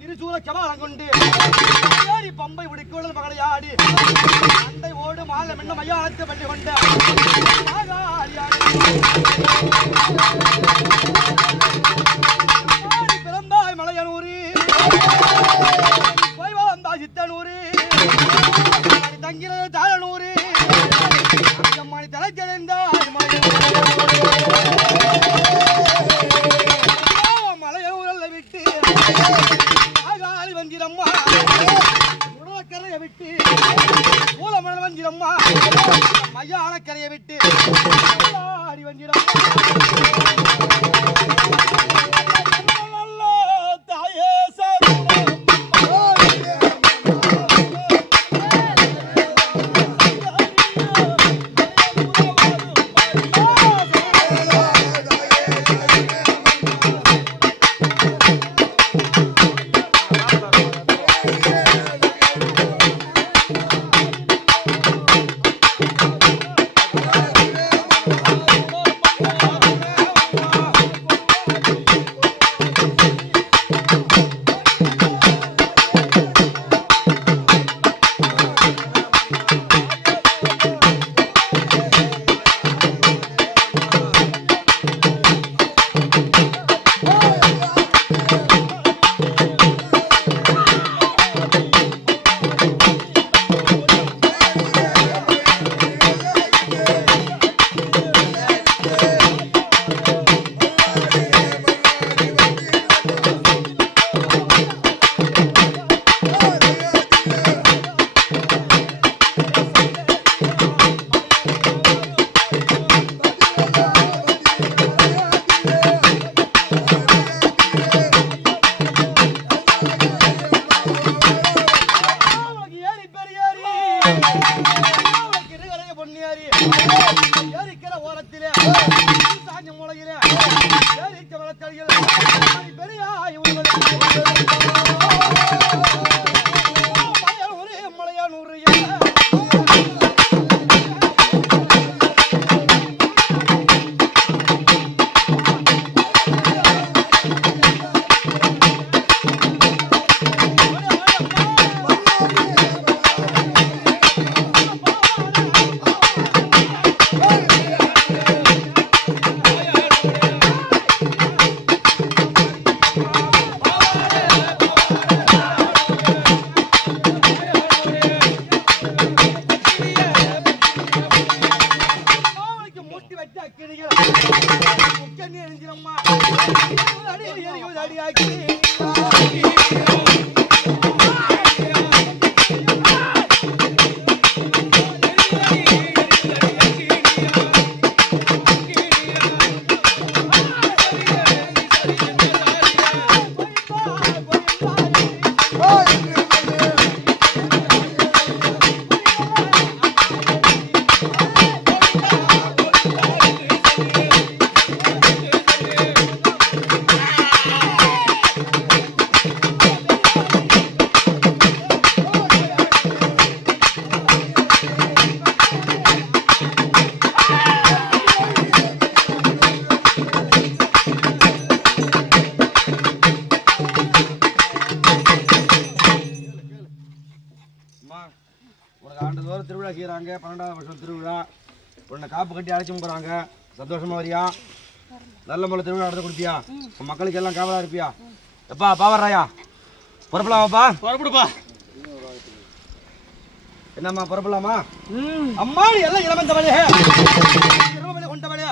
திருச்சூர சபாலம் கொண்டு பம்பை உடிக்கொள்ள மகளையாடி அண்டை ஓடு மாலை மின்ன மையானத்தை பள்ளி கொண்ட பிறந்தாய் மலையனூரி போய் வந்தாய் சித்தனூரி தங்கிறது தாழனூரி அம்மானி தலை தெரிந்தாய் மலையனூரல்ல விட்டு ஆகாலி வந்திரம்மா உடலக்கரையை விட்டு மூலமணல் வந்திரம்மா மையானக்கரையை விட்டு ஆடி வந்திரம்மா திருவிழா செய்யறாங்க 12வது வருஷம் திருவிழா உன்னை காப்பு கட்டி அழைச்சி போறாங்க சந்தோஷமா வரியா நல்ல முறை திருவிழா நடத்த கொடுப்பியா மக்களுக்கு எல்லாம் காவலா இருப்பியா எப்பா பாவராயா புறப்படலாமாப்பா புறப்படுப்பா என்னம்மா புறப்படலாமா அம்மா எல்லாம் இளமந்தவளே கொண்டவளே